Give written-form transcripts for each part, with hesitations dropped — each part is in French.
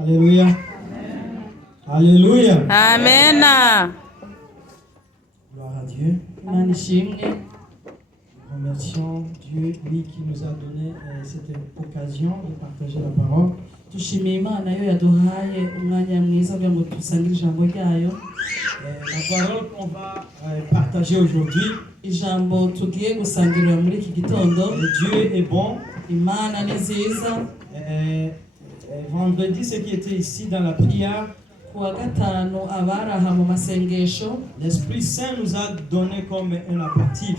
Alléluia. Alléluia. Amen. Gloire à Dieu. Nous remercions Dieu, lui qui nous a donné cette occasion de partager la parole. La parole qu'on va partager aujourd'hui, Dieu est bon. Vendredi, ceux qui étaient ici dans la prière, l'Esprit Saint nous a donné comme un apéritif.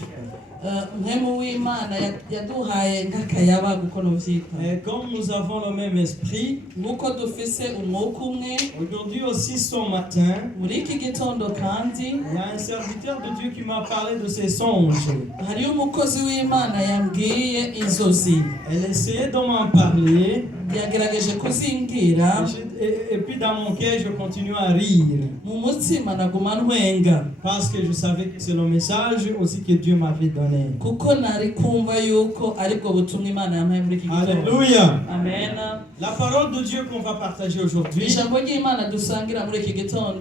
Et comme nous avons le même esprit, aujourd'hui aussi ce matin, il y a un serviteur de Dieu qui m'a parlé de ses songes. Elle essayait de m'en parler. Et puis dans mon cœur, je continue à rire. Parce que je savais que c'est le message aussi que Dieu m'avait donné. Alléluia. Amen. La parole de Dieu qu'on va partager aujourd'hui,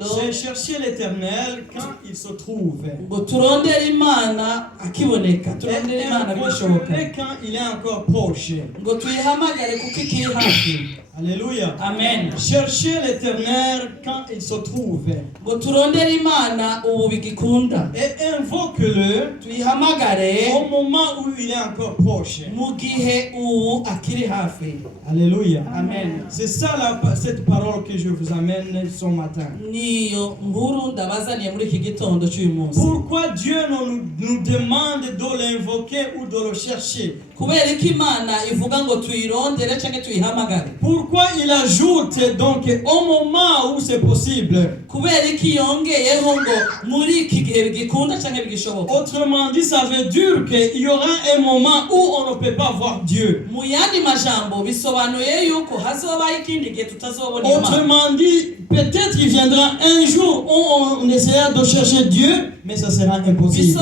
c'est chercher l'Éternel quand il se trouve. Et quand il est encore proche. Alléluia. Amen. Chercher l'Éternel quand il se trouve. Et invoque-le au moment où il est encore proche. Alléluia. Amen. C'est ça cette parole que je vous amène ce matin. Pourquoi Dieu nous demande de l'invoquer ou de le chercher? Pourquoi il ajoute donc au moment où c'est possible? Autrement dit, ça veut dire qu'il y aura un moment où on ne peut pas voir Dieu. Autrement dit, peut-être il viendra un jour où on essaiera de chercher Dieu, mais ça sera impossible.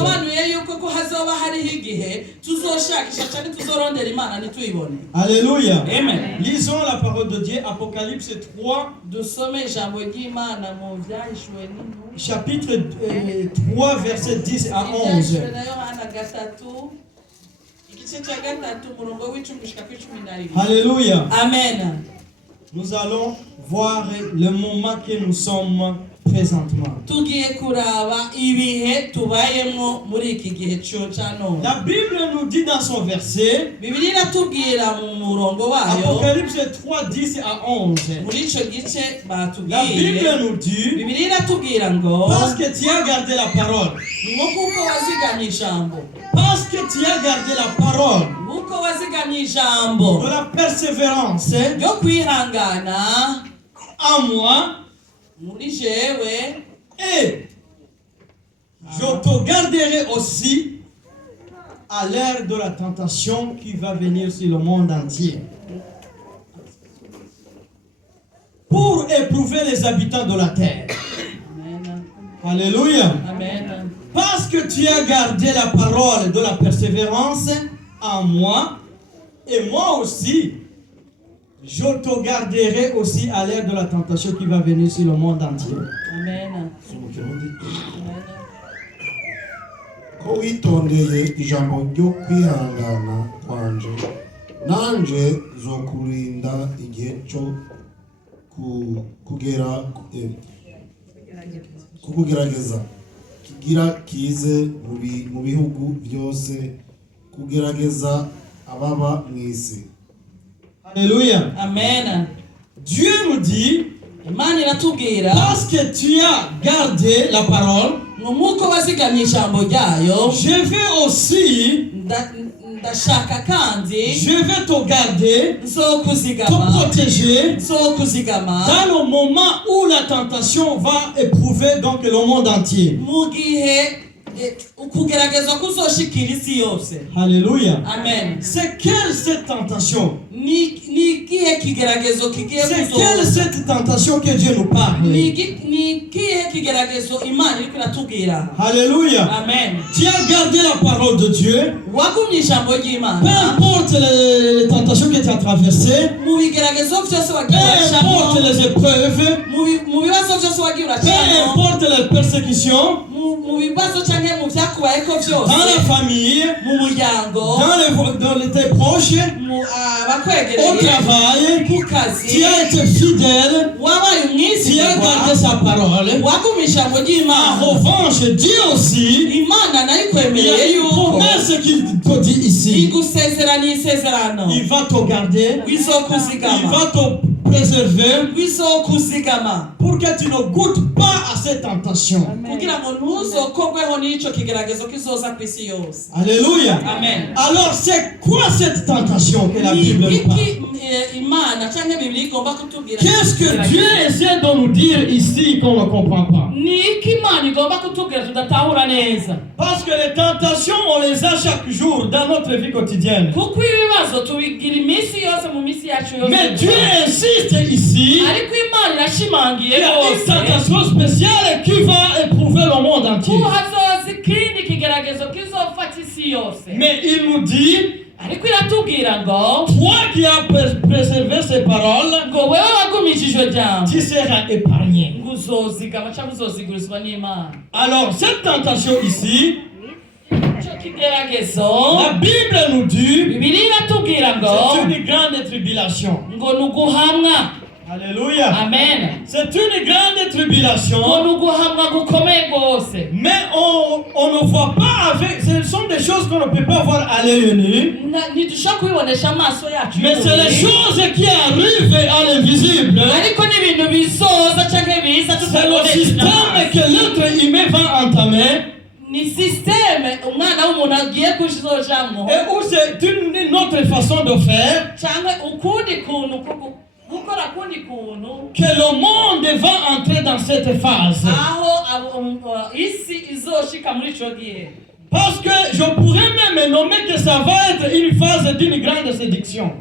Alléluia. Amen. Lisons la parole de Dieu, Apocalypse 3, chapitre 3, verset 10 à 11. Alléluia. Amen. Nous allons voir le moment que nous sommes présentement. La Bible nous dit dans son verset, Apocalypse 3, 10 à 11. La Bible nous dit, parce que tu as gardé la parole. Parce que tu as gardé la parole de la persévérance à moi, et je te garderai aussi à l'heure de la tentation qui va venir sur le monde entier, pour éprouver les habitants de la terre. Amen. Alléluia. Amen. Parce que tu as gardé la parole de la persévérance en moi, et moi aussi, je te garderai aussi à l'heure de la tentation qui va venir sur le monde entier. Amen. Ko witondeye ijambo ryo kwihangana kwanje, nanje zokurinda igihe cyo kukugerageza kigira kize mu bihugu byose, kugerageza ababa mu isi. Alléluia. Amen. Dieu nous dit, parce que tu as gardé la parole, je vais aussi, je vais te garder, te protéger dans le moment où la tentation va éprouver donc le monde entier. Alléluia. Amen. C'est quelle cette tentation? ni ikihe kigeragezo kigiye C'est quelle kuzoza? cette tentation que Dieu nous parle? Ni ikihe kigeragezo Imana iriko iratubwira? Alléluia. Amen. Tu as gardé la parole de Dieu. Wagumye ijambo Peu ry'Imana. importe les tentations que tu as traversées, Mu bigeragezo byose peu wagiye importe uracamo, les épreuves, mu bibazo byose wagiye peu uracamo, importe les persécutions, mu bibazo canke mu vyakubayeko dans la byose, famille, mu muryango, dans tes proches, mu au abakwegereye, travail, ku tu kazi, as été fidèle, wabaye tu as umwizigirwa, gardé sa parole. wagumye ijambo En ry'Imana. revanche, Dieu aussi, Imana nayo il y a ikwemereye une yuko promesse qu'il te dit ici. igusezeraniye isezerano, Il va te garder, il bizokuzigama, va te préserver bizokuzigama, pour que tu ne goûtes pas à cette tentation. kugira ngo ntuzokogweho n'ico kigeragezo kizoza ku isi yose. Alléluia. Amen. Alors, c'est quoi cette tentation que la Ni Bible nous parle? iki Imana canke Bibiliya igomba kutubwira? Qu'est-ce que Dieu essaie de nous dire ici qu'on ne comprend pas? Ni iki Imana igomba kutubwira tudatahura neza? Parce que les tentations, on les a chaque jour dans notre vie quotidienne. Kuko ibibazo tubigira iminsi yose mu minsi yacu yose. Mais Dieu insiste ici ariko Imana irashimangiye qu'il y a une rwose tentation spéciale qui va éprouver le monde entier. ko hazoza ikindi kigeragezo kizofata isi yose. Mais il nous dit, ariko iratubwira ngo toi qui as préservé ces paroles, ngo wewe wagumije ijyo jambo tu seras épargné. ngo uzozigama cyangwa uzozigurizwa n'Imana. Alors, cette tentation ici, Icyo kigeragezo la Bible nous dit, Bibiliya iratubwira ngo c'est une grande tribulation. ngo ni uguhamwa. Alléluia. Amen. C'est une grande ngo tribulation, ni uguhamwa gukomeye rwose. mais on ne voit pas avec. Ce sont des choses qu'on ne peut pas voir à l'œil nu. Ntidushobora kubibonesha amaso yacu Mais c'est les choses qui arrivent à l'invisible. ariko n'ibintu bisoza cyangwa biza C'est le système que l'être humain va entamer. ni systeme umwana w'umuntu agiye kuzojamwo Et où c'est une autre façon de faire cyangwa ukundi kuntu gukora kundi kuntu que le monde va entrer dans cette phase. aho isi izoshika muri ico gihe. Parce que je pourrais même nommer que ça va être une phase d'une grande séduction.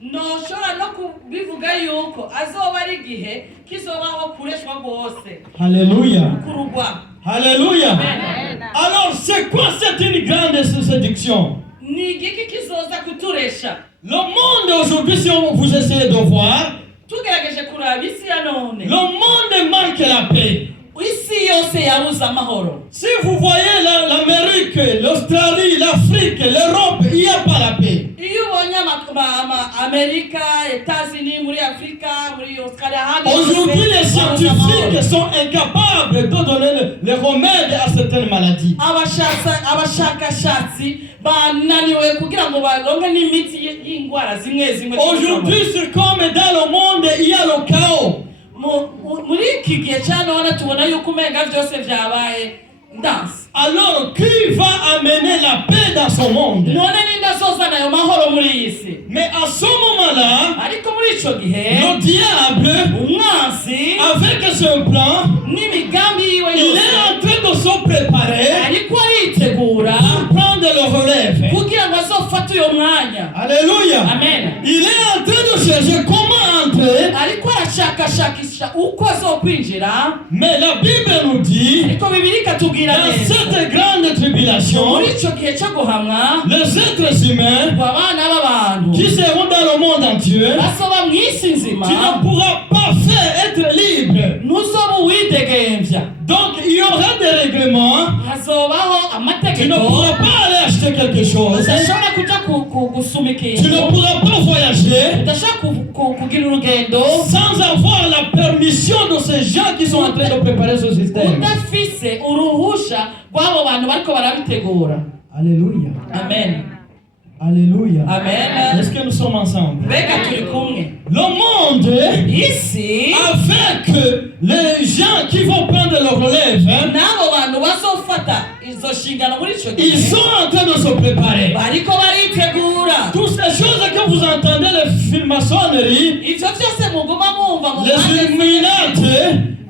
Ntushobora no kubivuga yuko azoba ari igihe kizobaho kureshwa rwose. Alléluia. Kurugwa. Alléluia. Amen. Alors c'est quoi cette une grande séduction? Ni igiki kizoza kuturesha. Le monde aujourd'hui, si vous essayez de voir, Tugerageje kuraba isi ya none. le monde manque la paix. Isi yose yabuze amahoro. Si vous voyez l'Amérique, l'Australie, l'Afrique, l'Europe, il n'y a pas la paix. Iyo ubonye Amerika, États-Unis, muri Afrika, muri Australia, Aujourd'hui, les scientifiques sont incapables de donner les remèdes à certaines maladies. abashakashatsi bananiwe kugira ngo baronke n'imiti y'indwara zimwe zimwe. Aujourd'hui, c'est comme dans le monde, il y a le chaos. Muri iki gihe cya none tubona yuko umenga byose byabaye ndanse. Alors, qui va amener la paix dans ce monde? None ninde azozana ayo mahoro muri iyi si? Mais à ce moment-là, ariko muri ico gihe le diable, umwanzi avec son plan, n'imigambi yiwe il est en train de se préparer ariko aritegura pour prendre le relève. kugira ngo azofate uyo mwanya. Alléluia. Amen. Il est en train de chercher comment entrer. ariko arashakashakisha uko azokwinjira. Mais la Bible nous dit, ariko Bibiliya ikatubwira dans neza cette grande tribulation, muri ico gihe cyo guhamwa les êtres humains abana b'abantu qui seront dans le monde entier, basoba mu isi nzima tu ne pourras pas faire être libre. ntuzoba uwidegemvya. Donc il y aura des règlements. hazobaho Tu ne amategeko. pourras pas aller acheter quelque chose. udashobora kuja gusuma Tu ne ikintu, pourras pas voyager udashobora kugira urugendo sans avoir la permission de ces gens qui sont en train de préparer ce système. udafise uruhusha rw'abo bantu bariko barabitegura. Alléluia. Amen. Alléluia. Amen. Est-ce que nous sommes ensemble? Mbega turi kumwe. Le monde, isi avec les gens qui vont prendre le relève, n'abo bantu bazofata izo nshingano muri ico ils gihe sont en train de se préparer. bariko baritegura. Toutes ces choses que vous entendez, les filmaçonneries, ivyo vyose muguma mwumva mu les Illuminati,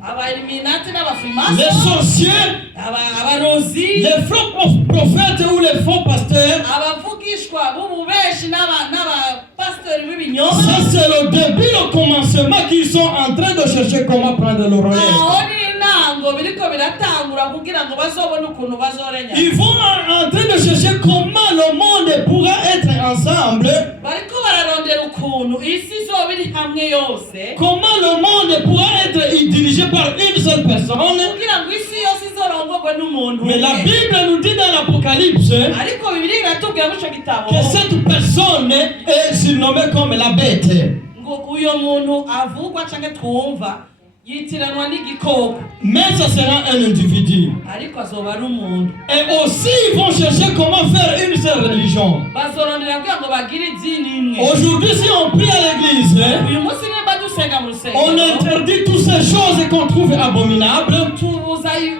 abaeliminati les n'abafimaso, sorciers, abarozi, les faux prophètes ou les faux pasteurs, abavugishwa b'ububeshi n'abapastori abapasiteri b'ibinyoma. Ça c'est le début, le commencement qu'ils sont en train de chercher comment prendre le relais. Aho ni intango biriko biratangura kugira ngo bazobone ukuntu bazorenya. Ils vont en train de chercher comment le monde pourra être ensemble. Bariko bararondera ukuntu isi izoba iri hamwe yose. Comment le monde pourra être dirigé par une seule personne. Kugira ngo isi yose izorongorwe n'umuntu. Mais la Bible nous dit dans l'Apocalypse Ariko Bibiliya iratubwira muri ico gitabo que cette personne est surnommée comme la bête. ngo uyo muntu avugwa canke twumva yitiranwa n'igikoko. Mais ça sera un individu. Ariko azoba ari umuntu. Et aussi ils vont chercher comment faire une seule religion. Bazorondera kugira ngo bagire idini imwe. Aujourd'hui si on prie à l'église, Uyu munsi nimba dusenga mu on rusengero interdit toutes ces choses qu'on trouve abominables.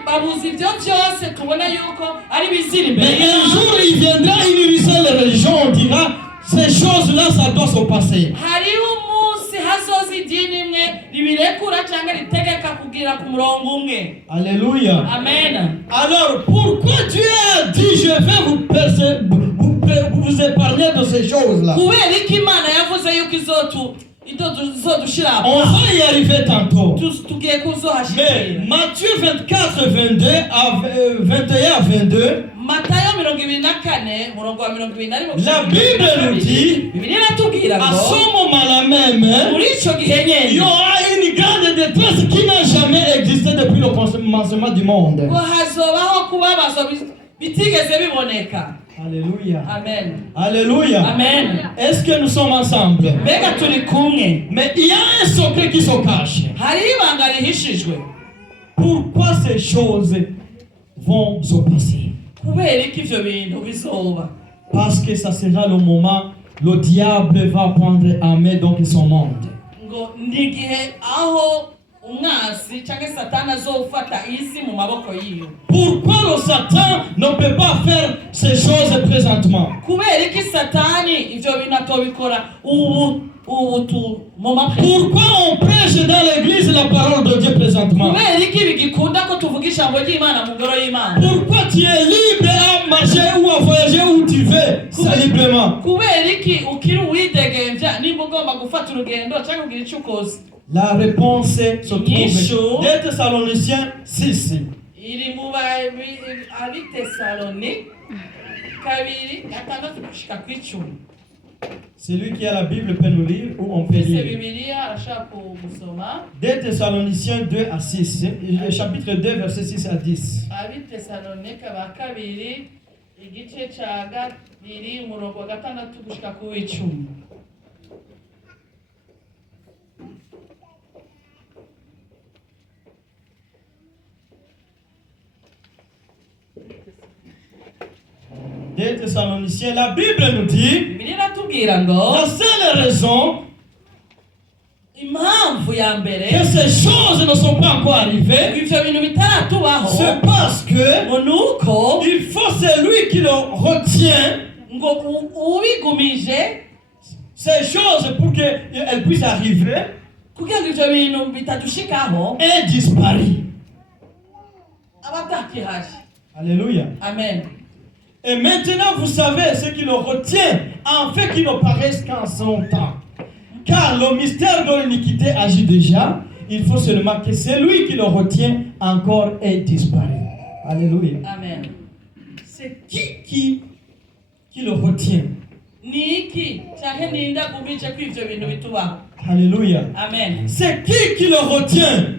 babuza ivyo vyose tubona yuko ari bizira Mais imbere un jour il viendra une seule religion, on dira ces choses-là ça doit se passer. hariho umunsi hazoza idini imwe ribirekura canke ritegeka kugira ku murongo umwe. Alléluia. Amen. Alors pourquoi Dieu a dit je vais vous épargner de ces choses-là? Kubera iki Imana yavuze yuko izodushira On va y arriver tantôt. tugiye Mais kuzohashikira. Matthieu 24, 22 à 21 à 22, Matayo 24 murongo wa 21 la Bible nous dit, Bibiliya iratubwira à ngo ce moment-là même, muri ico gihe il y nyene aura une grande détresse qui n'a jamais existé depuis le commencement du monde. ngo hazobaho kubabazwa bitigeze biboneka. Alléluia. Amen. Alléluia. Amen. Est-ce que nous sommes ensemble? Mbega turi kumwe. Mais il y a un secret qui se cache. Hari ibanga rihishijwe. Pourquoi ces choses vont se passer? Kubera iki ivyo bintu bizoba? Parce que ça sera le moment, le diable va prendre en main donc son monde. Ngo ndigihe aho umwasi canke satani azofata isi mu maboko yiwe. Pourquoi le Satan ne peut pas faire ces choses présentement? Kubera iki satani ivyo bintu atobikora ubu mu mapre. Pourquoi on prêche dans l'église la parole de Dieu présentement? Kubera iki bigikunda ko tuvuga ijambo ry'Imana mu ngoro y'Imana? Pourquoi tu es libre à marcher ou à voyager où tu veux, ça librement? Kubera iki ukiri uwidegemvya nimba ugomba gufata urugendo canke kugira ico ukoze? La réponse se trouve Yeshu. dans Thessaloniciens 6. Iri mu Abitesalonike 2:6-10. Celui qui a la Bible peut nous lire ou on peut Ufise lire. Bibiliya arashaka gusoma. 2 Thessaloniciens 2 à 6, chapitre 2, verset 6 à 10. Abitesalonike 2 igice ca 2 umurongo wa 6-10. Des Thessaloniciens, la Bible nous dit, Bibiliya iratubwira ngo la seule raison impamvu ya que mbere ces choses ne sont pas encore arrivées, ivyo bintu bitaratubaho c'est parce que ngo nuko il faut celui qui le retient ngo ubigumije ces choses pour qu'elles puissent arriver kugira ngo ivyo bintu bitadushikaho et disparaît. abatakihari. Alléluia. Amen. Et maintenant, vous savez ce qui le retient, en fait qu'il ne paraisse qu'en son temps. Car le mystère de l'iniquité agit déjà. Il faut seulement que celui qui le retient encore ait disparu. Alléluia. Amen. C'est qui le retient? Niki canke ninde agumije ko ivyo bintu bitubaho? Alléluia. Amen. C'est qui le retient?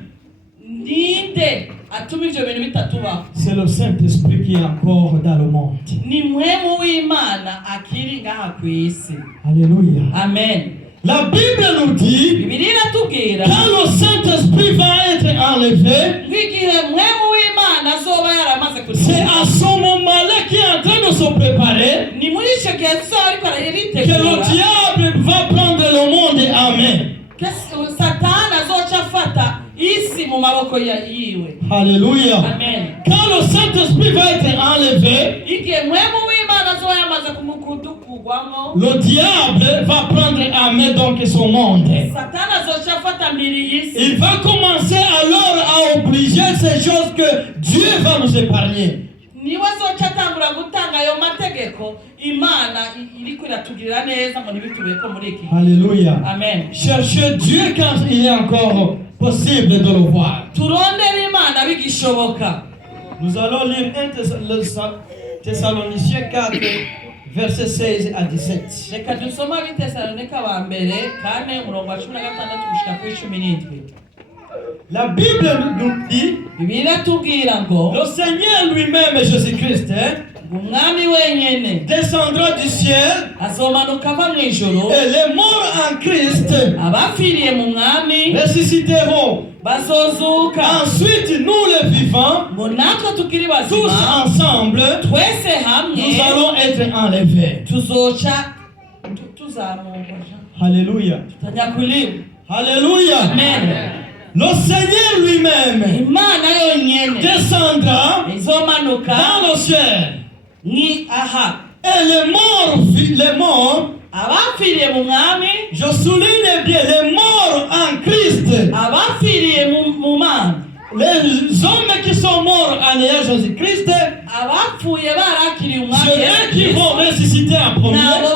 Ninde atuma ivyo bintu bitatubaho? C'est le Saint-Esprit qui est encore dans le monde. Ni mpwemu w'Imana akiri ngaha kw'isi. Alléluia. Amen. La Bible nous dit, Bibiliya iratubwira quand le Saint-Esprit va être enlevé, nk'igihe mpwemu w'Imana azoba yaramaze c'est kuziba. à ce moment-là qu'il est en train de se préparer Ni muri ico gihe azoba ariko que le araritegura diable va prendre le monde en main. ko satani azoca afata isi mu maboko yiwe. Alléluia. Amen. Quand le Saint-Esprit va être enlevé, Igihe mpwemu w'Imana azoba yamaze kumukudukugwamo, le diable va prendre en main donc son monde. satani azoca afata mbiri y'isi. Il va commencer alors à obliger ces choses que Dieu va nous épargner. Niwe azoca atangura dushobora gutanga ayo mategeko Imana iriko iratugirira neza ngo ntibitubeko muri iki. Alléluia. Amen. Cherchez Dieu quand il est encore possible de le voir. Turondere Imana bigishoboka. Nous allons lire 1 Thessaloniciens 4, versets 16 à 17. Reka dusoma Abitesalonika ba mbere 4 umurongo wa 16 gushika kuri 17. La Bible nous dit, Bibiliya tubwira ngo le Seigneur lui-même, Jésus-Christ, umwami wenyene descendra du ciel, azomanuka ava mu ijuru, et les morts en Christ abapfiriye mu mwami ressusciteront. bazozuka. Ensuite, nous les vivants, ngo natwe tukiri tous bazima ensemble, twese hamwe nous allons être enlevés. tuzoca tuzamurwa Alléluia. tutanyakuliwa. Alléluia. Amen. Le Seigneur lui-même Imana yonyene descendra izomanuka dans le ciel. ni aha Et les morts, abapfiriye mu mwami, je souligne bien, les morts en Christ, abapfiriye mu mana, les hommes qui sont morts en ayant Jésus-Christ, abapfuye barakiriye umwami c'est eux qui vont ressusciter en premier. nabo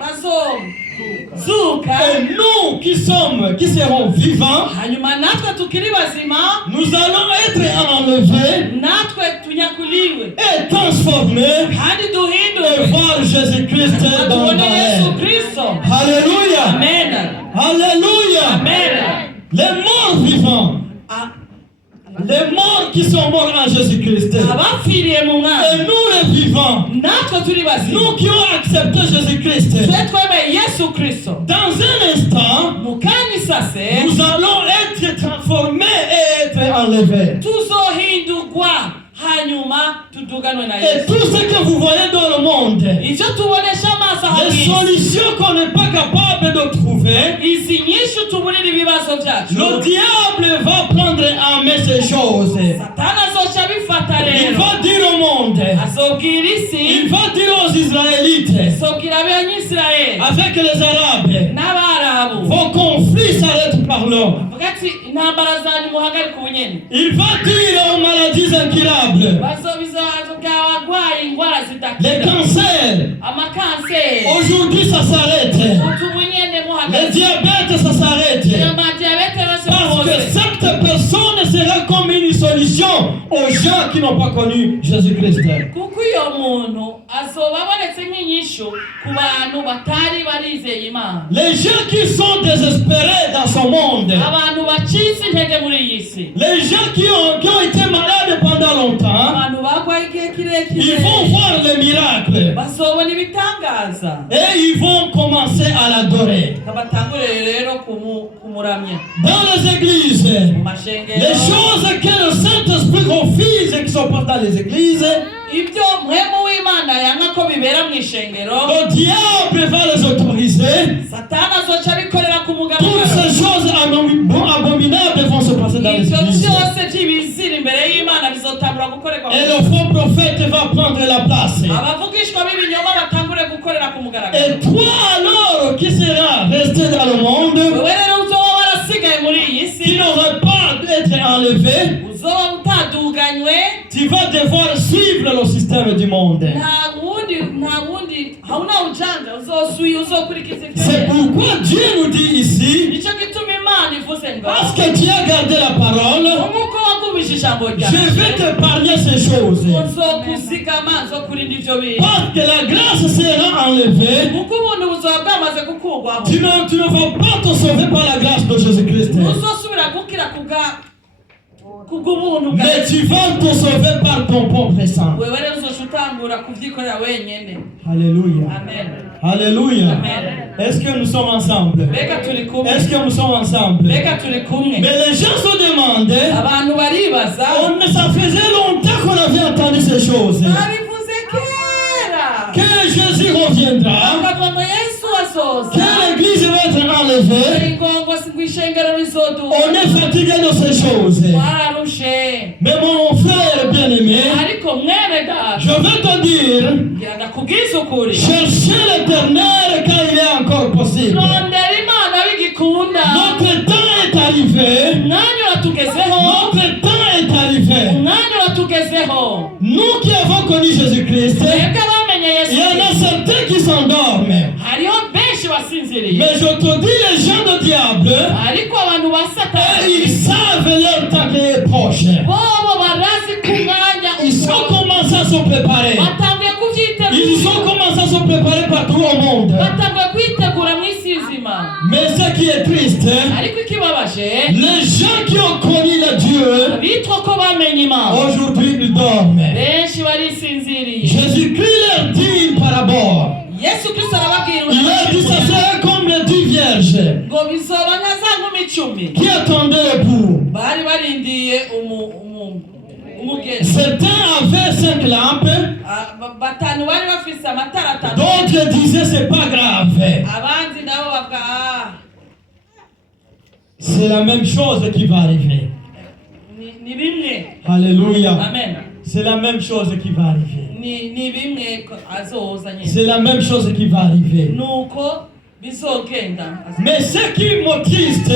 bazozuka. Et nous qui serons vivants, hanyuma natwe tukiri bazima nous allons être enlevés natwe tunyakuliwe et transformés kandi et duhinduwe voir Jésus-Christ dans tubone Yesu l'air. Kristo. Alléluia. Amen. Alléluia. Amen. Les morts vivants, les morts qui sont morts en Jésus-Christ, abapfiriye mu et mwami nous les vivants, natwe turi bazima nous qui ont accepté Jésus-Christ, twe twemeye Yesu Kristo, dans un instant, mu kanya isase nous allons être transformés et être enlevés. tuzohindurwa hanyuma tuduganwe na Et Yesu. tout ce que vous voyez dans le monde, Ivyo tubonesha amaso les hamwe, solutions qu'on n'est pas capable de trouver, izi nyinshi tuburira ibibazo vyacu, le diable va prendre en main ces choses. Satani azoca abifata Il rero, va dire au monde, azobwira isi, il va dire aux Israélites, azobwira abanyisirayeli avec les Arabes, n'abarabu, vos conflits s'arrêtent par là. vuga ati intambara zanyu muhagarike ubunyene. Il va dire aux maladies incurables, Bazobizababwira abagwayi ingwara les zidakira, cancers, amakanseri, aujourd'hui ça s'arrête. utu ubunyene Le muhagarike, diabète ça s'arrête. amadiyabete bose Parce que bahoze. cette personne sera comme une solution aux gens qui n'ont pas connu Jésus-Christ. Kuko iyo muntu azoba abonetse nk'inyishu ku bantu batari barizeye Imana, Les gens qui sont désespérés dans ce monde, abantu bacitse intege muri iyi si, les gens qui ont été malades pendant longtemps, abantu bagwaye igihe ils kirekire vont voir les miracles bazobona ibitangaza, et ils vont commencer à l'adorer. batangurire rero kumuramya Dans les églises, mu les mashengero. choses que le Saint-Esprit refuse et qui sont pas dans les églises, Ibyo mwemu w'Imana yanga ko bibera mu ishengero, le diable va les autoriser. Satani azoca abikorera ku Toutes mugaragaro. ces choses abominables vont se passer dans les Ibyo églises. byose by'ibizira imbere y'Imana bizotangura gukorerwa mu Et le faux prophète va prendre la place. abavugishwa b'ibinyoma batangure gukorera ku mugaragaro. Et toi alors qui seras resté dans le monde, Wewe rero uzoba warasigaye muri iyi qui si, n'aurait pas d'être enlevé, uzoba utaduganywe, tu vas devoir suivre le système du monde. nta wundi hauna ujanja, uzokurikiza ivyo C'est rero. pourquoi Dieu nous dit ici, Nico gituma Imana ivuze ngo parce que tu as gardé la parole, nk'uko wagumije ijambo je vais ryawe t'épargner ces choses. nzokuzigama, nzokurinda ivyo bintu, Parce que la grâce sera enlevée, kuko ubuntu buzoba bwamaze gukurwaho. tu ne vas pas te sauver par la grâce de Jésus-Christ. Ntuzosubira gukira kubw'ubuntu bwa Mais tu vas te sauver par ton propre sang. wewe rero uzoca utangura kuvyikorera wenyene. Alléluia. Amen. Alléluia. Amen. Est-ce que nous sommes ensemble? Mbega turi kumwe, Est-ce que nous sommes ensemble? mbega turi kumwe. Mais les gens se demandaient, Abantu baribaza, ça faisait longtemps qu'on avait entendu ces choses. babivuze kera Que Jésus reviendra, bakavuga ngo Yesu azoza, que l'église va être enlevée. ingongo si kw'ishengero rizoduka, On est fatigué de ces choses. twararushe. Mais mon frère bien-aimé, Ariko mwene data, je vais te dire, ngira ndakubwiza ukuri, cherchez l'éternel quand il est encore possible. rondera Imana bigikunda. Notre temps est arrivé. Umwanya uratugezeho, Notre temps est arrivé. umwanya uratugezeho. Nous qui avons connu Jésus-Christ, twebwe abamenye il yesu y en a certains qui s'endorment. hariho benshi basinziriye Mais je te dis, les gens de diable, ariko abantu ba satani ils savent leur temps qui est proche. bobo barazi ku mwanya Ils ont commencé à se préparer. batanguye Ils ont kuvyitegura commencé à se préparer partout au monde. batanguye kwitegura mu isi y'izima Mais ce qui est triste, ariko ikibabaje les gens qui ont connu le Dieu, bitwa ko bamenye imana aujourd'hui ils dorment. benshi barisinziriye Jésus-Christ leur dit une parabole. yesu kristo arababwira Il leur dit ça serait comme les 10 vierges ngo bizoba nka za nkumi icumi qui attendaient l'époux. bari barindiye umugeni Certains avaient 5 lampes, batanu bari bafise amatara atatu d'autres disaient c'est pas grave. abandi nabo bavuga C'est la même chose qui va arriver. ni bimwe Alléluia. amen C'est la même chose qui va arriver. ni bimwe azoza nyine C'est la même chose qui va arriver. nuko bizogenda Mais ce qui m'attriste,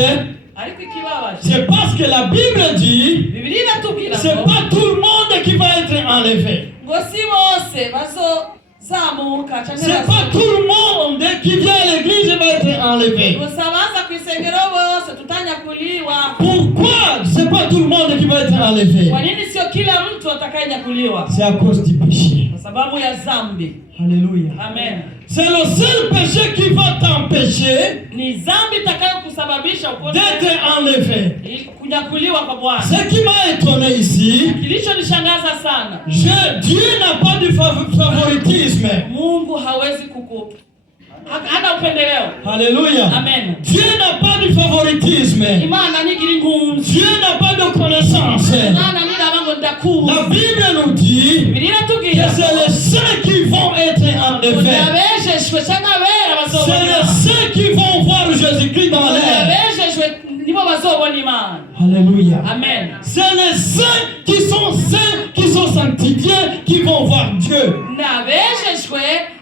ariko ikibabaje c'est parce que la Bible dit, bibiliya iratubwira c'est ngo pas tout le monde qui va être enlevé. ngo si bose bazozamuka C'est canke pas tout le monde qui vient à l'église va être enlevé. gusa baza kw'isengero bose tutanyakuliwa Pourquoi c'est pas tout le monde qui va être enlevé? kwa nini sio kila mtu atakayenyakuliwa C'est à cause du péché. kwa sababu ya zambi Alléluia. amen C'est le seul péché qui va t'empêcher ni zambi itakayokusababisha ukose d'être enlevé. kunyakuliwa kwa Bwana. Ce qui m'a étonné ici, Kilichonishangaza sana, Dieu n'a pas de favoritisme. Mungu hawezi hana upendeleo. Alléluia. Amen. Dieu n'a pas de favoritisme. Imana nigiri nkunzi. Dieu n'a pas de connaissance. Imana ni nabango ndakuzi. La Bible nous dit Bibiliya que tubwira c'est les saints qui vont être enlevés. abejejwe cyangwa abera C'est bazobona. les saints qui vont voir Jésus-Christ dans l'air. Abejejwe nibo bazobona Imana. Alléluia. Amen. C'est les saints, qui sont sanctifiés, qui vont voir Dieu.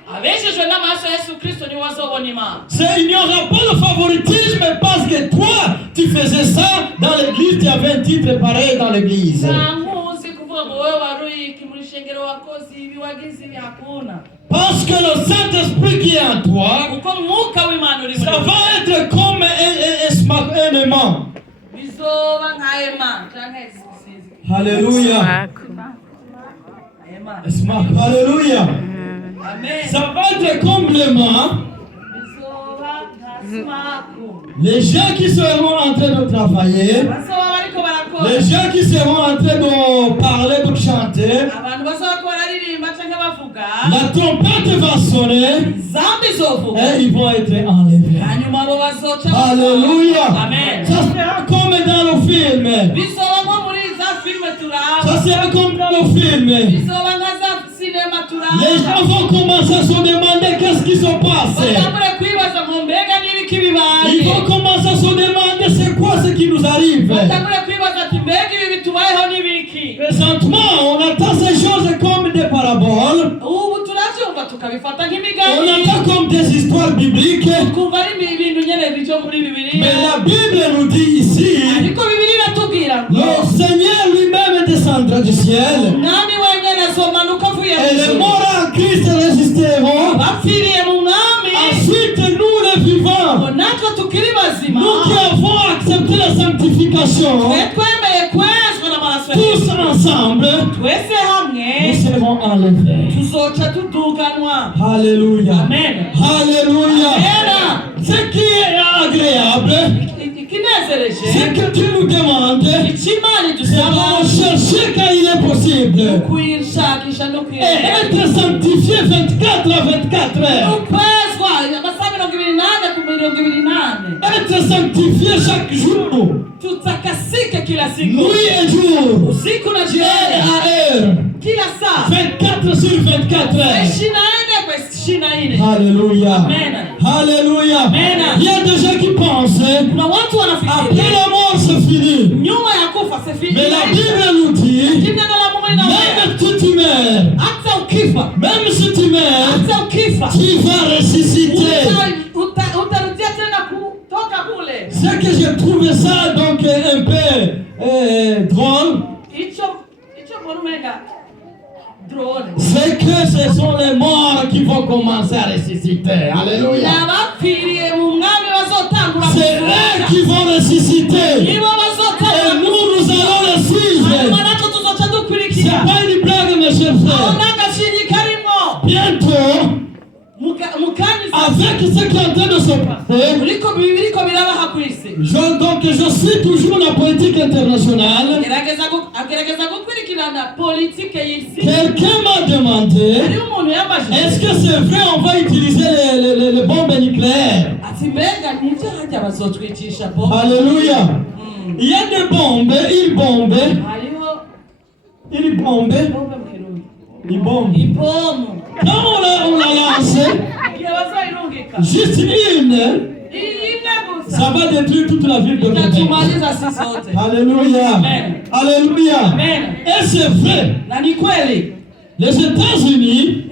Abejejwe n'amaraso ya Yesu Kristo nibo bazobona Imana. Il n'y aura pas de favoritisme parce que toi, tu faisais ça dans l'église, tu avais un titre pareil dans l'église. Ntamuzi kuvuga ngo wewe waruyiki muri shengero wakoze ibi wagize ibi hakuna. Parce que le Saint-Esprit qui est en toi, Kuko mwuka w'Imana uri ça muri va être comme un aimant. bizoba nka ema canke isizi. Alléluia. Ema. Alléluia. Amen. Ça va être comme l'aimant. Bizoba nka smaku. Les gens qui seront en train de travailler, Bazoba bariko barakora. les gens qui seront en train de parler, de chanter, Abantu bazoba bariko bararirimba canke bavuga. la trompette va sonner Zambi zovuga. et ils vont être enlevés. Hanyuma abo bazoca. Alléluia. Amen. Ça sera comme dans le film. Bizoba nko muri za filime turaba. Ça sera comme dans le film. Bizoba nka za sinema turaba. Les gens vont commencer à se demander qu'est-ce qui se passe. Batangure kwibaza ngo mbega n'ibiki bibaye. Ils vont commencer à se demander c'est quoi ce qui nous arrive. Batangure kwibaza ati mbega ibi bitubayeho n'ibiki. Présentement, on attend ces choses comme des paraboles. Ubu turavyumva tukabifata On nk'imigani. attend comme des histoires bibliques. Twumva ari ibintu nyene byo muri Bibiliya. Mais la Bible nous dit ici, Ariko Bibiliya iratubwira ngo le Seigneur lui-même descendra du ciel. Umwami wenyene azomanuka avuye mu Et les ijuru. morts en Christ résisteront. Bapfiriye mu mwami. Ensuite, nous les vivants, Ngo natwe tukiri bazima. nous qui avons accepté la sanctification, Twe twemeye kwezwa n'amaraso ya tous ensemble, twese hamwe nous serons enlevés. tuzoca tuduganwa. Alléluia. Amen. Alléluia. Amen. Ce qui est agréable, Ikinezereje c'est que tu nous demandes ikimana de idusaba chercher quand il est possible kwishakisha no et kwireba être sanctifié 24 à 24 heures. ukwezwa amasaha 28 ku 28 Être sanctifié chaque jour, tutakasike kila siku nuit et jour, usiku na heure jioni à heure, kila saa 24 sur 24 heures. 24 kwa 24. Alléluia. Amen. Alléluia. Amen. Il y a des gens qui pensent Kuna watu après wanafikiria la mort c'est fini. nyuma ya kufa sefi. Mais la Bible nous dit, Neno la Mungu linasema même si tu meurs, hata ukifa, même si tu meurs, hata ukifa tu vas ressusciter. utarudia tena kutoka kule. C'est que j'ai trouvé ça donc un peu drôle. Icho borumenga drone. c'est que ce sont les morts qui vont commencer à ressusciter. Alléluia. N'abapfiriye mu mwami bazotangura C'est eux qui vont ressusciter. Et nibo bazotangura nous allons les suivre. hanyuma natwe tuzoca C'est dukurikira pas une blague, mes chers aho frères. n'agacinyi karimo Bientôt, mukanyisa avec ce qui est en train de se passer, biriko birabaha ku isi je suis toujours la politique internationale. agerageza gukurikirana politike y'isi. Quelqu'un m'a demandé, hariho umuntu yambajije est-ce que c'est vrai on va utiliser les bombes nucléaires? ati mbega nibyo hajya bazotwicisha bombe. Alléluia. Il y a des bombes, ils bombent, hariho ils bombent, bombe mu kirundi ils bombent. ibomu Quand on la lance, igihe bazoyirungika juste une, imwe gusa ça va détruire toute la ville de Québec. itatumaliza sisi sote. Alléluia. Amen. Alléluia. Amen. Et c'est vrai, Na ni kweli les États-Unis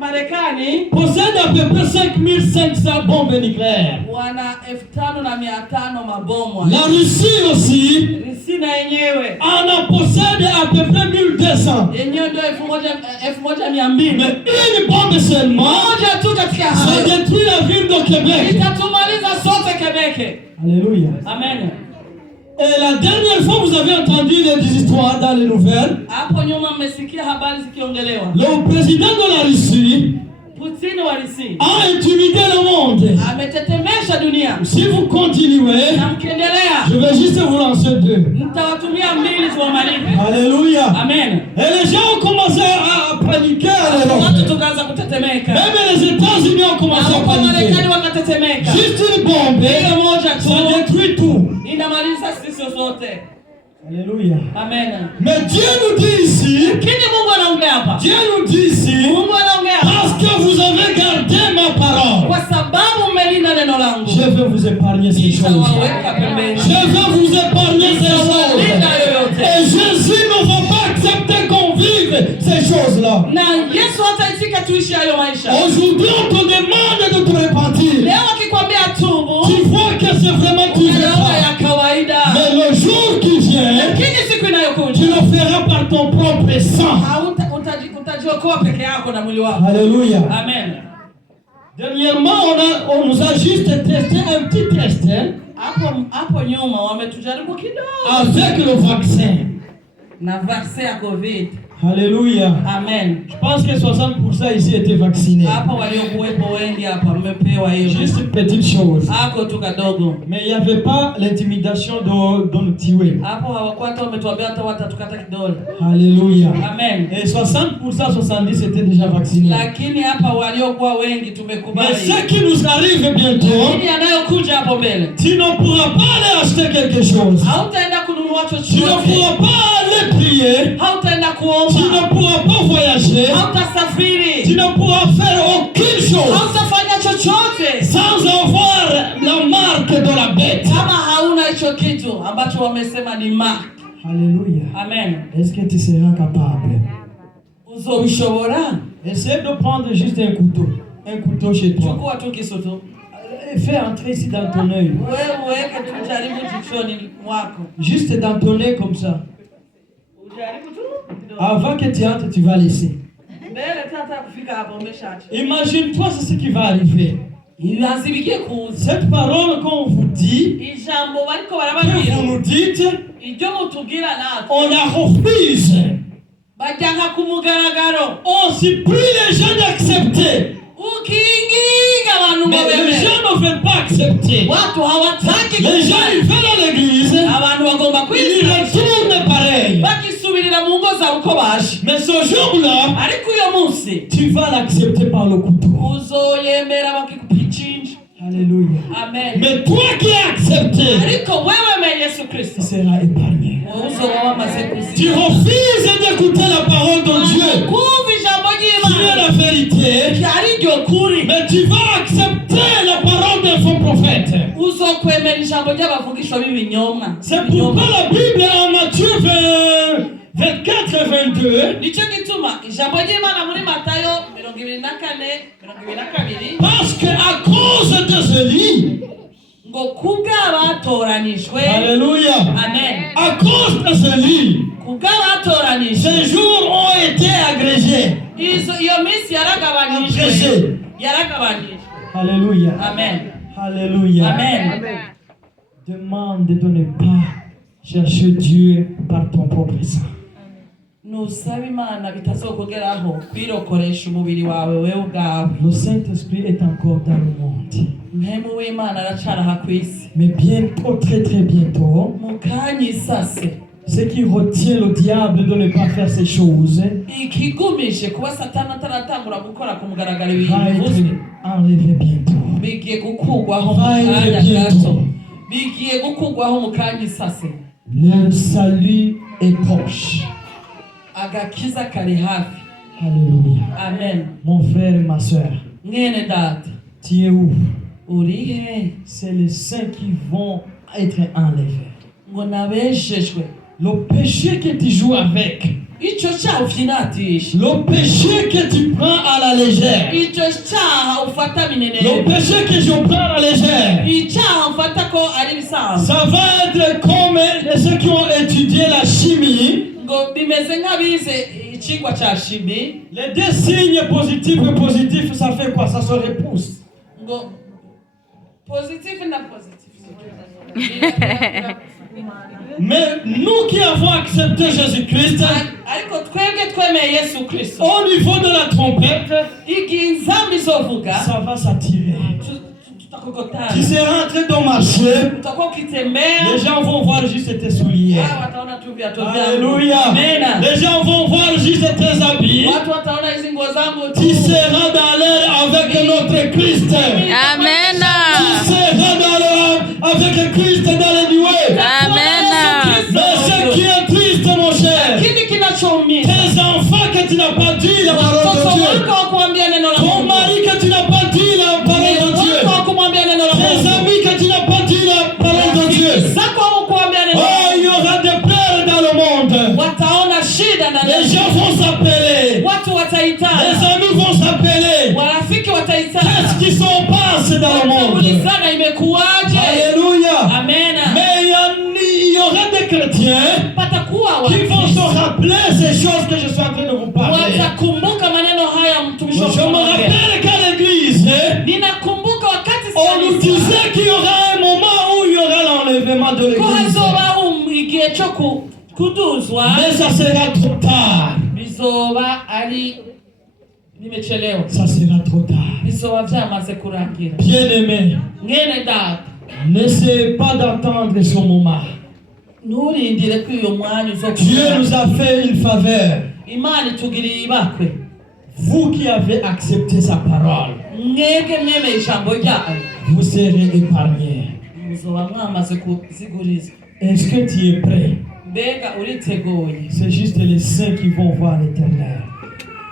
Marekani possèdent à peu près 5500 bombes nucléaires. wana 5500 mabomu. La Russie aussi Risi na yenyewe en possède à peu près 1200. yenyewe ndio 1200. Mais une bombe seulement, Moja tu katika ça hayo détruit la ville de Québec. itatumaliza sote Quebec. Alléluia. Amen. Et la dernière fois, vous avez entendu des histoires dans les nouvelles. Hapo nyuma mmesikia habari zikiongelewa. Le président de la Russie Putin wa Risi a intimidé le monde. ametetemesha dunia. Si vous continuez, Na mkiendelea je vais juste vous lancer deux. mtawatumia mbili tuwamalize. Alléluia. Amen. Et les gens ont commencé à paniquer. Watu tukaanza kutetemeka. Même les États-Unis ont commencé à Hapo paniquer. Marekani wakatetemeka. Juste une bombe, Hiyo moja ça tu détruit tout. inamaliza sisi sote. Alléluia. Amen. Mais Dieu nous dit ici, Kile Mungu anaongea hapa. Dieu nous dit ici, Mungu anaongea parce que vous avez gardé ma parole, kwa sababu mmelinda neno langu. je vais vous épargner ces choses. Nitawaweka pembeni. Je vais vous épargner ces Nitawalinda choses. yoyote. Et Jésus ne va pas accepter qu'on vive ces choses-là. Na Yesu hataitika tuishi hayo maisha. Aujourd'hui, on te demande de te repentir. Leo akikwambia tubu, Tu vois que c'est vraiment tu veux unaona pas. ya kawaida. Mais le jour qui vient, Lakini siku tu inayokuja le feras par ton propre sang. utajiokoa peke yako na mwili wako. Alléluia. Amen. Dernièrement, on nous a juste testé un petit test hein, Hapo nyuma wametujaribu kidogo avec le vaccin. na vaccine ya COVID. Alléluia. Amen. Je pense que 60% ici étaient vaccinés. Hapa waliokuwepo wengi hapa mmepewa hiyo. Juste une petite chose. Hako tu kadogo. Mais il n'y avait pas l'intimidation de nous tuer. Hapo hawakuwa hata wametuambia hata watatukata kidole. Alléluia. Amen. Et 60%, 70% étaient déjà vaccinés. Lakini hapa waliokuwa wengi Mais tumekubali. ce qui nous arrive bientôt, Lakini yanayokuja hapo mbele. tu ne pourras pas aller acheter quelque chose. Hautaenda kununua Tu ne chochote. pourras pas aller prier. Hautaenda Tu kuomba. ne pourras pas voyager. Tu Hautasafiri. ne pourras faire aucune chose Hautafanya chochote sans avoir la marque de la bête. kama hauna hicho kitu ambacho wamesema ni mark. Alléluia. Amen. Est-ce que tu seras capable? Uzobishobora. Essaie de prendre juste un couteau chez toi. Chukua tu kisu tu. Fais entrer ici dans ton œil. Wewe uweke tu jaribu jichoni mwako. Juste dans ton œil comme ça. Ujaribu tu. Avant que tu entres, tu vas laisser. Mbele tata kufika hapo umeshaacha. Imagine-toi c'est ce qui va arriver. Iwazibikie kuuza. Cette parole qu'on vous dit, Ijambo bariko que barababwira. vous nous dites, Ibyo mutugira natwe. on la refuse. Bajyanga ku mugaragaro. On supplie les gens d'accepter. Ukiingiga abantu Mais les babemera. gens ne veulent pas accepter. Watu hawataki Les gens ils viennent à l'église, abantu bagomba ils kwizera retournent pareil. bakisubirira mu ngo zabo uko baje. Mais ce jour-là, Ariko uyo munsi tu vas l'accepter par le couteau. uzoyemera bakikupichinja. Alléluia. Amen. Mais toi qui as accepté, Ariko wewe me Yesu tu Kristo seras épargné. uzoba wamaze Tu kuzira. refuses d'écouter la parole de Dieu, Kumva ijambo qui est ry'Imana la vérité, ari ryo kuri. mais tu vas accepter la parole d'un faux prophète. Uzokwemera ijambo ry'abavugishwa b'ibinyoma. C'est pourquoi la Bible en Matthieu 24 et 22, Nicyo gituma ijambo ry'Imana muri Matayo 24:22 parce qu'à cause de cela, ngo kubw'abatoranijwe. Alléluia, Amen. à cause de cela, Kubw'abatoranijwe ces jours ont été agrégés. iyo minsi yaragabanijwe. Abrégé. Yaragabanijwe. Alléluia. Amen. Alléluia. Amen. Demande de ne pas chercher Dieu par ton propre sang. Nusaba Imana bitazokugeraho kwirokoresha umubiri wawe wewe ubwawe. Le Saint-Esprit est encore dans le monde. Mpemu w'Imana aracaraha kw'isi. Mais bientôt, très très bientôt, Mu kanya isase. ce qui retient le diable de ne pas faire ces choses Ikigumije kuba Satani ataratangura gukora ku mugaragaro va ibintu être bivuzwe. enlevé bientôt. Bigiye gukurwaho mu Va être kanya bientôt. gato. Bigiye gukurwaho mu kanya isase. Le salut est proche. Agakiza kari hafi. Alléluia. Amen. Mon frère et ma soeur, Mwene data, tu es où? urihe? C'est les saints qui vont être enlevés. Ngo nabeshejwe. Le péché que tu joues avec, Ico cyaha ufyinatisha. le péché que tu prends à la légère, Ico cyaha ufata le minenere. péché que je prends à la légère, Icyaha ufata ko ari bisanzwe. ça va être comme ceux qui ont étudié la chimie. Ngo bimeze nk'abize icigwa ca shimi. Les deux signes positifs et positifs, ça fait quoi? Ça se repousse. Ngo positif na positif. Mais nous qui avons accepté Jésus-Christ, Ariko twebwe twemeye Yesu Kristo. au niveau de la trompette, Igihe inzambi izovuga ça va s'attirer. tutakokotana. Tu seras en train de marcher, Tutakuwa ukitembea. les gens vont voir juste tes souliers. Wataona tu viatu vyangu. Alléluia. Amen. Les gens vont voir juste tes habits. Watu wataona hizi nguo zangu tu. Tu seras dans l'air avec notre Christ. Amen. Tu seras dans l'air avec Christ dans les nuées. Amen. Mais ce qui est triste, mon cher, Kini kinachoumiza. tes enfants que tu n'as pas dit la parole Watoto de Dieu, wako wakuambia neno la ton Mungu. mari que tu n'as pas dit la parole de Dieu, Wako wakumwambia neno la tes Mungu. amis que tu n'as pas dit la parole de Dieu. Zako wakuambia neno la Oh, il y Mungu. aura des pleurs dans le monde. Wataona shida na Les gens vont s'appeler. watu Les wataitana. amis vont s'appeler. Warafiki wataitana. Qu'est-ce qui se passe dans le monde? Wataulizana imekuwaje? Alléluia. Amen. Mais il y aura des chrétiens Patakuwa qui vont se Wakristo. rappeler ces choses que je suis en train de vous parler. Watakumbuka maneno haya mtumishi wa Je me Mungu. rappelle qu'à l'église, Ninakumbuka wakati on nous kanisa disait qu'il y aura un moment où il y aura l'enlèvement de ko l'église. hazobaho igihe cyo kuduzwa. Mais ça sera trop tard. Bizoba ari nimechelewa. Ça sera trop tard. Bizoba vyamaze kurangira. Bien-aimé, Mwene data, n'essayez pas d'attendre ce moment. nturindire ko uyo mwanya Dieu uzokuza. nous a fait une faveur. Imana itugiriye ibakwe. Vous qui avez accepté sa parole, Mwebwe mwemeye ijambo ryayo. vous serez épargnés. Muzoba mwamaze kuzigurizwa. Est-ce que tu es prêt? Mbega uriteguye? C'est juste les saints qui vont voir l'Éternel.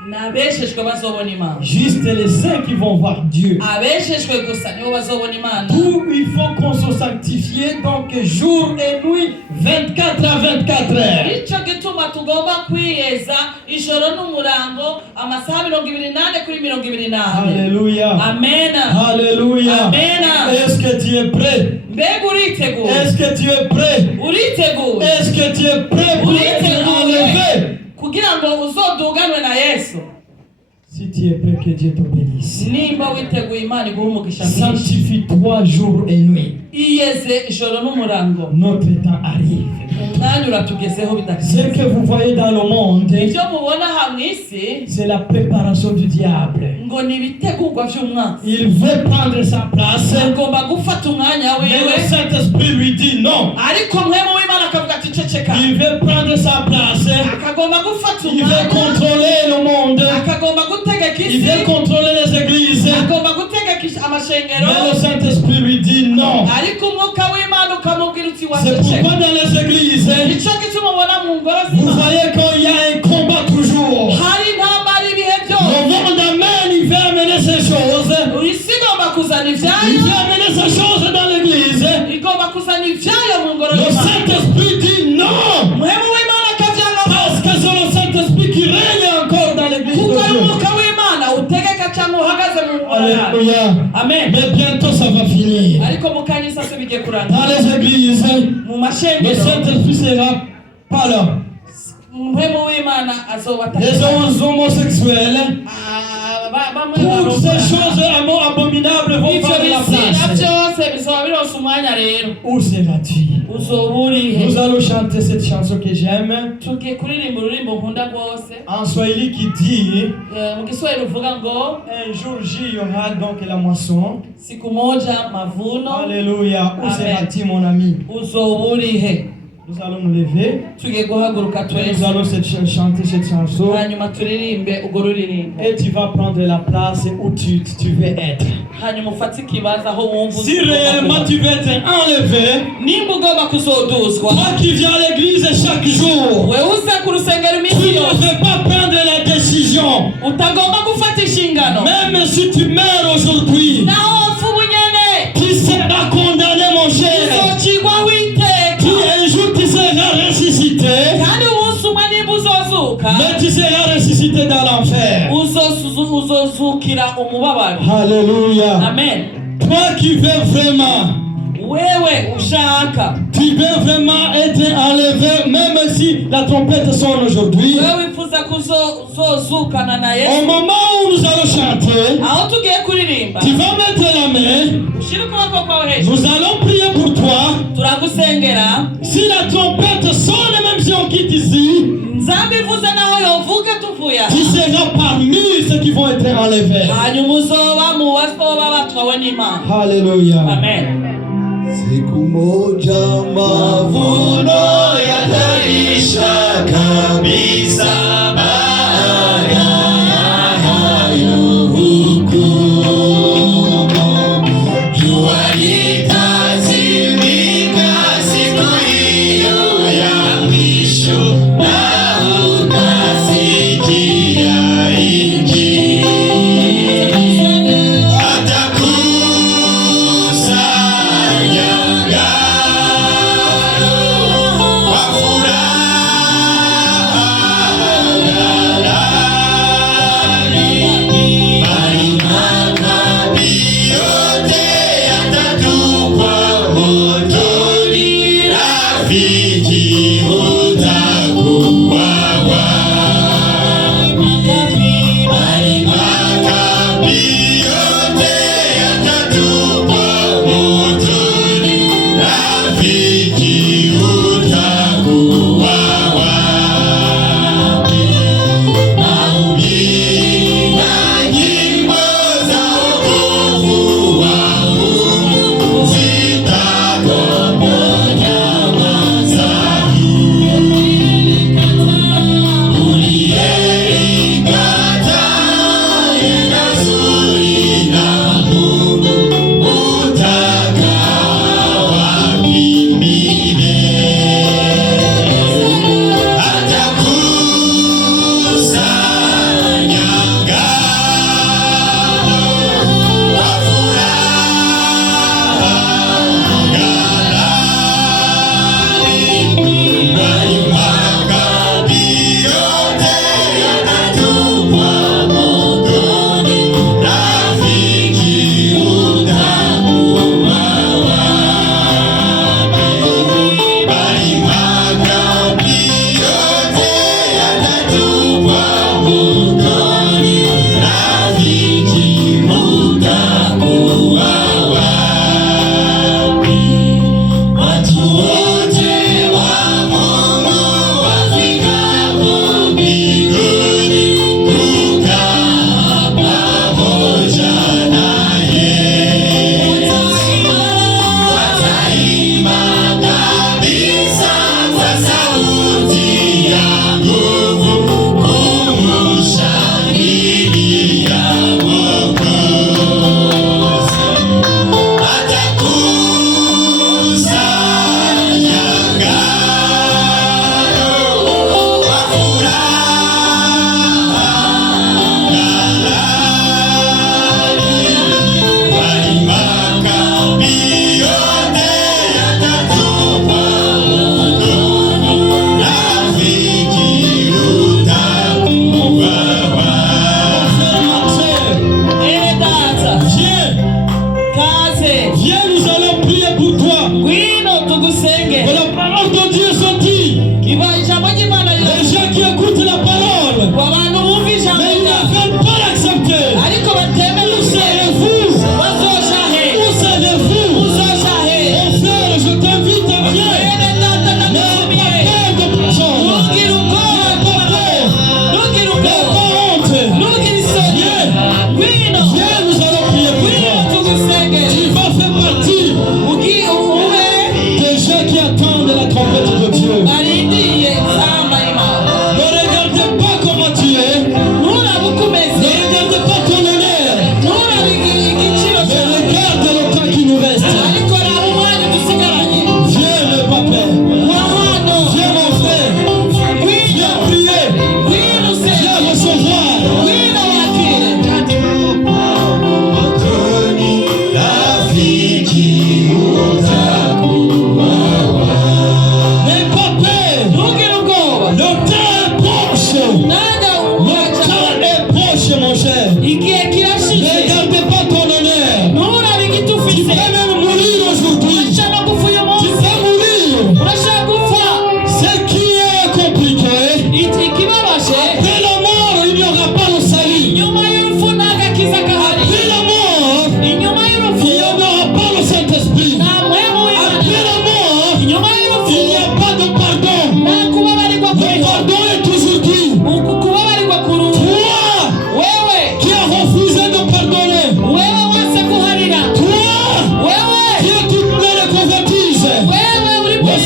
N'abeshejwe bazobona Imana. Juste les saints qui vont voir Dieu. Abeshejwe gusa nibo bazobona Imana. D'où il faut qu'on se sanctifie, donc jour et nuit, 24 à 24 heures. Ico gituma tugomba kwiyeza ijoro n'umurango amasaha 28 kuri 28. Alléluia. Amen. Alléluia. Amen. Est-ce que tu es prêt? Mbega uriteguye? Est-ce que tu es prêt? Uriteguye? Est-ce que tu es prêt pour être enlevé? Kugira ngo uzoduganwe na Yesu. Si tu es prêt, que Dieu te bénisse. Nimba witeguye Imana iguhe umugisha mwinshi. Sanctifie-toi jour et nuit. Iyeze ijoro n'umurango. Notre temps arrive. Umwanya uratugezeho Ce bidatinze. que vous voyez dans le monde, Ibyo mubona aha mw'isi c'est la préparation du diable. ngo ni ibitegurwa vy'umwanzi. Il veut prendre sa place, Agomba gufata umwanya mais le wiwe. Saint-Esprit lui dit non. Ariko mwemu w'Imana akavuga ati ceceka. Il veut prendre sa place. Akagomba gufata Il veut umwanya. contrôler le monde. Akagomba gutegeka Il veut isi. contrôler les églises. Agomba gutegeka amashengero. Mais le Saint-Esprit lui dit non. Ariko umwuka w'Imana ukamubwira uti C'est waceceka. pourquoi dans les églises, Ico gituma ubona mu ngoro vous z'Imana voyez qu'il y a un combat toujours. hari intambara ibihe Le byose. monde amène, il veut amener ces choses. Isi igomba kuzana Il ivyayo. veut amener ces choses dans l'église. Igomba kuzana ivyayo mu ngoro Le y'Imana. Saint-Esprit dit non. Mwemu w'Imana akavyanga Parce que c'est le Saint-Esprit qui règne encore dans l'église kuko de ari Dieu. umwuka w'Imana utegeka cyangwa uhagaze mu ngoro yayo. Alléluia. Amen. Mais bientôt ça va finir. Ariko mu kanya isase bigiye Dans kurangira. les églises, Mu le mashengero Saint-Esprit sera pas là. les homosexuels, toutes ces choses abominables vont prendre la place. Où seras-tu? Nous allons chanter cette chanson que j'aime en Swahili qui dit un jour J, il y aura donc la moisson. Alléluia. Où seras-tu, mon ami? Nous allons nous lever. Nous allons chanter cette chanson. Et tu vas prendre la place où tu veux être. Si réellement tu veux être enlevé, toi qui viens à l'église chaque jour, tu ne veux pas prendre la décision. Même si tu meurs aujourd'hui, tu seras condamné, mon cher. Un jour tu seras ressuscité, mais tu seras ressuscité dans l'enfer. Alléluia. Amen. Toi qui veux vraiment, tu veux vraiment être enlevé, même si la trompette sonne aujourd'hui. Au moment où nous allons chanter, tu vas mettre la main. Nous allons prier pour toi. Si la trompette sonne, même si on quitte ici, tu seras parmi ceux qui vont être enlevés. Alléluia. Amen. Siku moja mavuno yataisha kabisa, baada ya hayo hukumu. Jua litazimika siku hiyo ya mwisho, na utasikia Injili.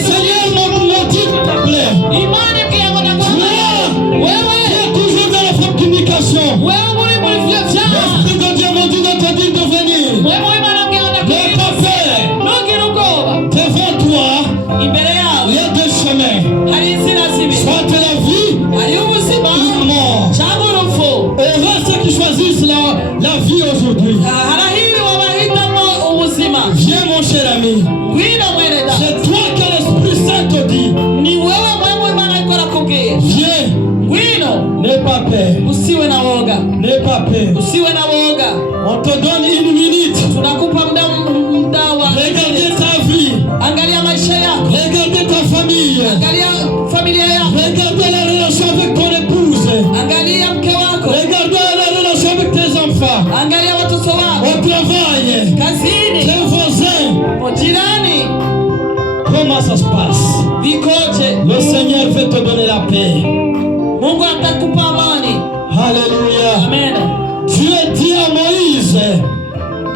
Seigneur m'a dit de t'appeler. Imani pia kuna kwa Toi, wewe tu es toujours dans la communication. wewe muri muri vyo vya L'Esprit de Dieu m'a dit de te dire de venir. wewe imana mkiona Ne pas faire. ntugira ubwoba Devant toi, imbere il yawe y a deux chemins. hari inzira zibiri Soit la vie hari ubuzima ou la mort. cyangwa urupfu Heureux ceux qui choisissent la vie aujourd'hui. harahiri wabahitamo ubuzima Viens mon cher ami. ngwino mwene da C'est toi que l'Esprit Saint te dit. ni wewe mwemu imana iko arakubwira Viens. ngwino N'aie pas peur. usiwe na woga N'aie pas peur. usiwe na woga On te donne une minute. tunakupa muda wa Regardez ta vie. angalia maisha yako Regardez ta famille. angalia familia yako Regardez la relation avec ton épouse. angalia mke wako Regardez la relation avec tes enfants. angalia watoto wako Au travail. kazini Tes voisins. jirani Comment ça se passe? vikoje Le Seigneur veut te donner la paix. Mungu atakupa amani Alléluia. amen Dieu dit à Moïse,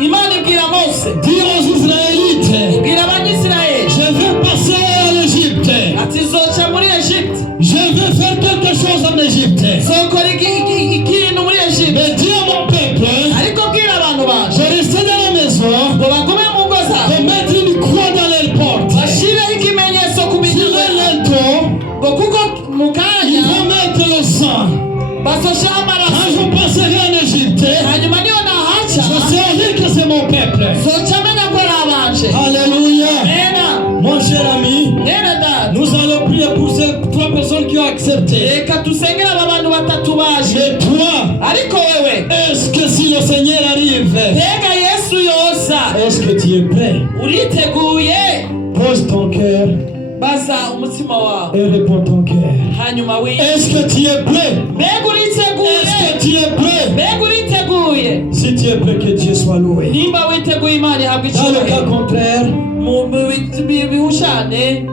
imani bwira Mose dis aux Israélites, bwira abanyisirayeli je vais passer à l'Égypte. ati zoca muri Egypte Je vais faire quelque chose en Égypte. zokora ikintu muri Egypte Mais dis à mon peuple, ariko bwira abantu bacu je reste dans la maison, ngo bagume mu ngo zabo de mettre une croix dans les portes. bashireho ikimenyetso ku Sur miryango un linteau, ngo kuko mu ils kanya vont mettre le sang. bazoshaho Quand amaraso je passerai en Égypte, hanyuma niyo nahaca je saurai que c'est mon peuple. zoca amenya ko ari abanje Alléluia. nena Mon cher ami, nena data nous allons prier pour ces 3 personnes qui ont accepté. reka tusengere aba bantu batatu baje Mais toi, ariko wewe est-ce que si le Seigneur arrive, mbega yesu yoza est-ce que tu es prêt? uriteguye Pose ton cœur baza umutima wawe et réponds ton cœur. hanyuma wi Est-ce que tu es prêt? mbega uriteguye Est-ce que tu es prêt? mbega uriteguye Si tu es prêt, que Dieu soit loué. nimba witeguye imana ihabwa Dans le cas icyubahiro contraire, mu bihushane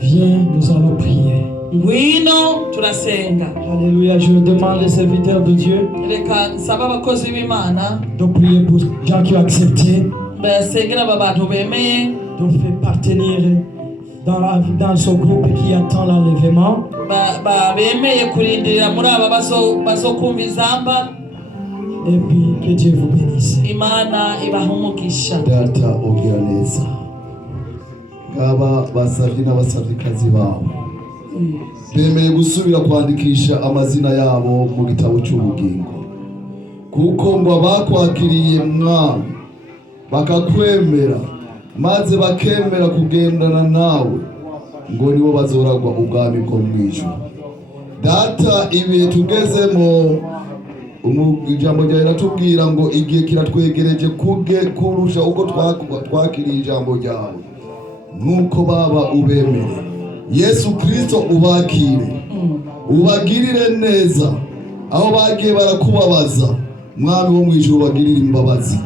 viens, nous allons prier. ngwino turasenga Alléluia. Je demande les serviteurs de Dieu reka nsaba abakozi b'imana de prier pour les gens qui ont accepté, basengera aba bantu bemeye de faire partenir dans ce groupe qui attend l'enlèvement. bemeye kurindirira muri aba bazokumva izamba Et puis que Dieu vous bénisse. imana ibaha umugisha data ugira neza ngaba basavye n'abasavikazi bawe bemeye gusubira kwandikisha amazina yabo mu gitabo cy'ubugingo kuko ngo abakwakiriye mwami bakakwemera maze bakemera kugendana nawe ngo nibo bazoragwa ubwami bwo mu ijuru. Data, ibihe tugezemo ijambo ryawe riratubwira ngo igihe kiratwegereje kurusha uko twakiriye ijambo ryawe. Nuko baba ubemere Yesu Kristo, ubakire ubagirire neza aho bagiye barakubabaza. Mwami wo mu ijuru, ubagirire imbabazi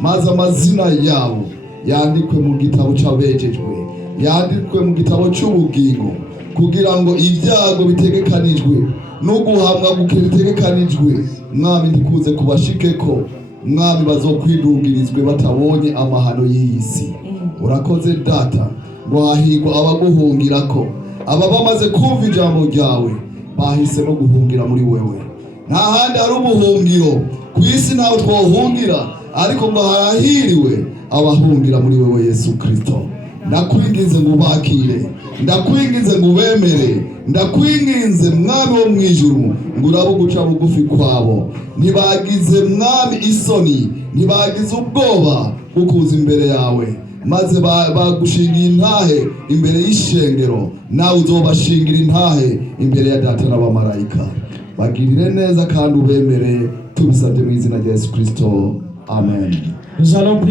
maze amazina yabo yandikwe mu gitabo cy'abejejwe, yandikwe mu gitabo cy'ubugingo, kugira ngo ibyago bitegekanijwe no guhamwa bitegekanijwe mwami ntikuze kubashike ko mwami bazokwidugirizwe batabonye amahano y'iyi si. Urakoze data, ngo hahirwa abaguhungirako, aba bamaze kumva ijambo ryawe bahisemo guhungira muri wewe. Nta handi hari ubuhungiro ku isi, ntawe twohungira, ariko ngo harahiriwe abahungira muri wewe Yesu Kristo. Ndakwinginze ngo ubakire, ndakwinginze ngo ubemere, ndakwinginze mwami wo mu ijuru ngo urabo guca bugufi kwabo. Ntibagize mwami isoni, ntibagize ubwoba bwo kuza imbere yawe, maze bagushingira intahe imbere y'ishengero, nawe uzobashingira intahe imbere ya data n'abamarayika. Bagirire neza kandi ubemere, tubisabye mu izina rya Yesu Kristo, amen. Nous allons prier.